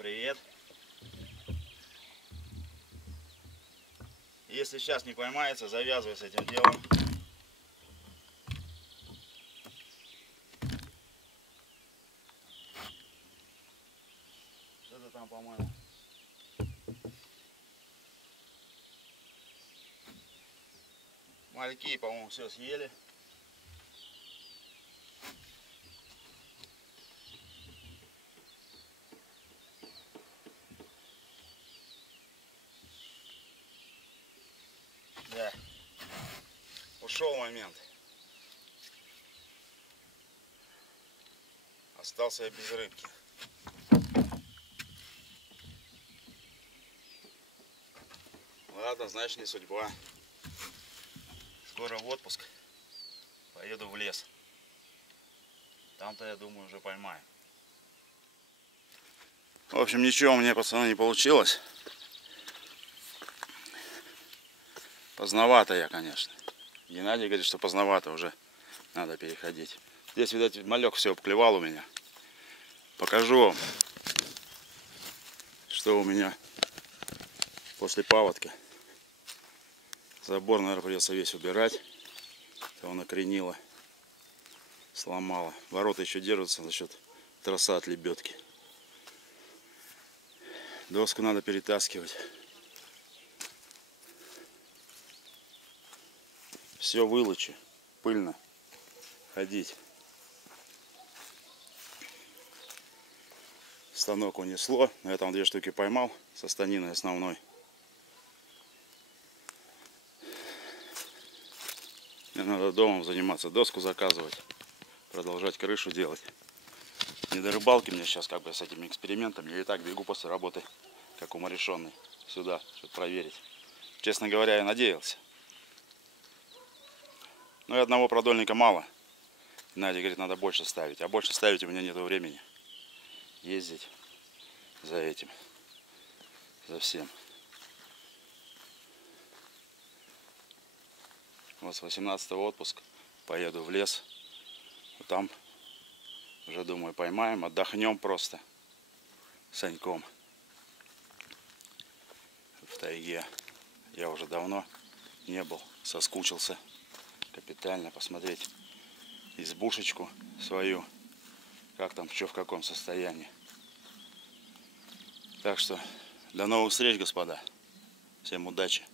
привет. Если сейчас не поймается, завязывай с этим делом. Что-то там, по-моему. Мальки, по-моему, все съели. Да. Ушел момент. Остался я без рыбки. Ладно, значит, не судьба. Скоро в отпуск. Поеду в лес. Там-то, я думаю, уже поймаю. В общем, ничего у меня, пацаны, не получилось. Поздновато я, конечно. Геннадий говорит, что поздновато уже надо переходить. Здесь, видать, малек все обклевал у меня. Покажу вам, что у меня после паводка. Забор, наверное, придется весь убирать. Его накренило, сломало. Ворота еще держатся за счет троса от лебедки. Доску надо перетаскивать. Все вылучи, пыльно ходить. Станок унесло, но я там 2 штуки поймал со станиной основной. Мне надо домом заниматься, доску заказывать, продолжать крышу делать. Не до рыбалки мне сейчас как бы с этими экспериментами. Я и так бегу после работы, как умалишенный, сюда, чтобы проверить. Честно говоря, я надеялся. Но и одного продольника мало. Надя говорит, надо больше ставить. А больше ставить у меня нет времени. Ездить за этим, за всем. Вот с 18-го отпуск поеду в лес. Там уже, думаю, поймаем, отдохнем просто с Саньком в тайге. Я уже давно не был, соскучился капитально посмотреть избушечку свою, как там, что в каком состоянии. Так что до новых встреч, господа. Всем удачи.